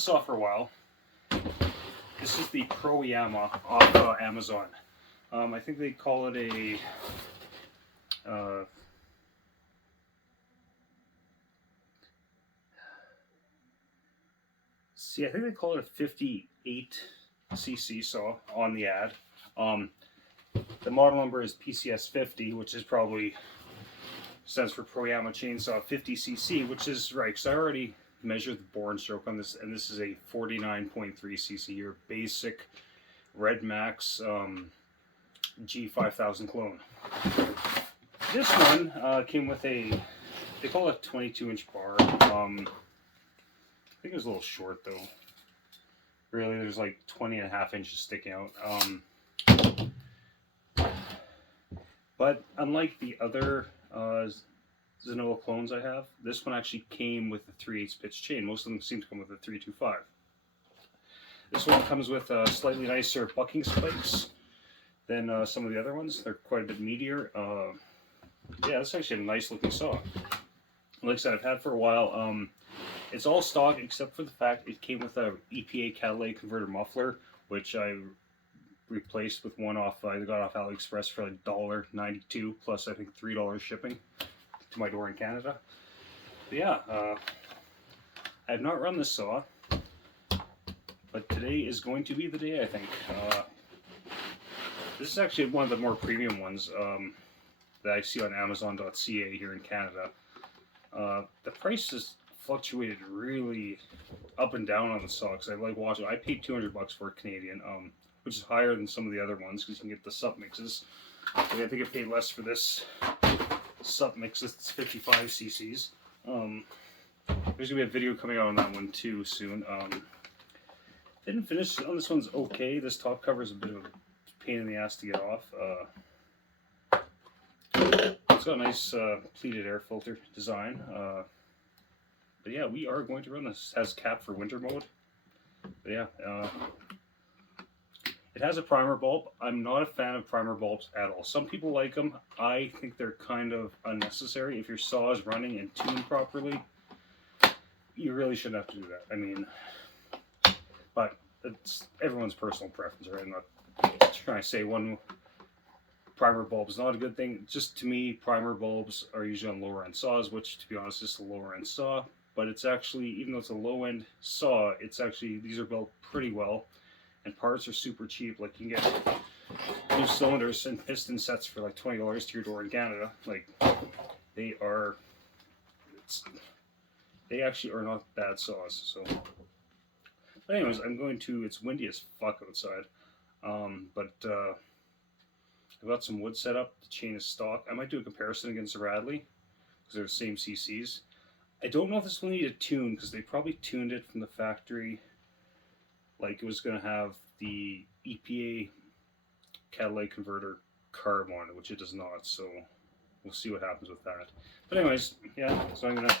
this saw for a while. This is the Proyama off Amazon. I think they call it a I think they call it a 58cc saw on the ad. The model number is PCS50, which is probably stands for Proyama Chainsaw 50cc, which is right, because I already measured the bore and stroke on this, and this is a 49.3cc, your basic Red Max G5000 clone. This one came with a, they call it a 22-inch bar. I think it was a little short though. Really, there's like 20.5 inches sticking out. But unlike the other Zenoa clones I have, this one actually came with a 3/8 pitch chain. Most of them seem to come with a 325. This one comes with slightly nicer bucking spikes than some of the other ones. They're quite a bit meatier. Yeah, it's actually a nice looking saw. Like I said, I've had for a while. It's all stock except for the fact it came with a EPA catalytic converter muffler, which I replaced with one off. I got off AliExpress for like $1.92 plus I think $3 shipping to my door in Canada. But yeah, I have not run this saw, but today is going to be the day. I think this is actually one of the more premium ones that I see on Amazon.ca here in Canada. The price has fluctuated really up and down on the saw because I like watching. I paid $200 for a Canadian, which is higher than some of the other ones because you can get the sub mixes. I think I paid less for this sub mix. It's 55 cc's. There's gonna be a video coming out on that one too soon. Didn't finish on this one's okay. This top cover is a bit of a pain in the ass to get off. It's got a nice pleated air filter design. But yeah, we are going to run this. It has cap for winter mode. But yeah, it has a primer bulb. I'm not a fan of primer bulbs at all. Some people like them. I think they're kind of unnecessary. If your saw is running and tuned properly, you really shouldn't have to do that. I mean, but it's everyone's personal preference, right? I'm not trying to say one primer bulb is not a good thing. Just to me, primer bulbs are usually on lower end saws, which to be honest is a lower end saw. But it's actually, even though it's a low end saw, it's actually, these are built pretty well. And parts are super cheap. Like you can get new cylinders and piston sets for like $20 to your door in Canada. Like they are, they actually are not bad saws. So, but anyways, I'm going to. It's windy as fuck outside. But I've got some wood set up. The chain is stock. I might do a comparison against the Radley because they're the same CCs. I don't know if this will need a tune because they probably tuned it from the factory. Like it was going to have the EPA catalytic converter carb on it, which it does not. So we'll see what happens with that. But anyways, yeah. So I'm going to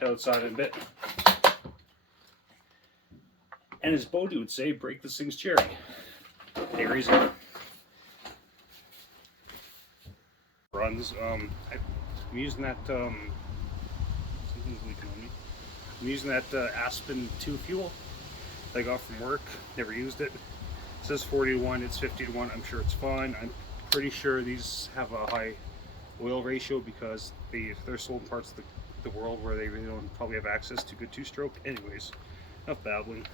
head outside in a bit. And as Bodie would say, break this thing's cherry. There he's in. Runs. I'm using that. Something's leaking on me. I'm using that Aspen 2 fuel that I got from work. Never used it. It says 40-1. It's 50-1. I'm sure it's fine. I'm pretty sure these have a high oil ratio because they're sold in parts of the world where they really don't probably have access to good two-stroke. Anyways, enough babbling.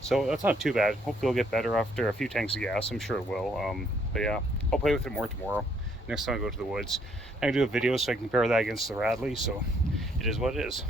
So that's not too bad. Hopefully it'll get better after a few tanks of gas. I'm sure it will. But yeah, I'll play with it more tomorrow. Next time I go to the woods. I'm going to do a video so I can compare that against the Radley. So it is what it is.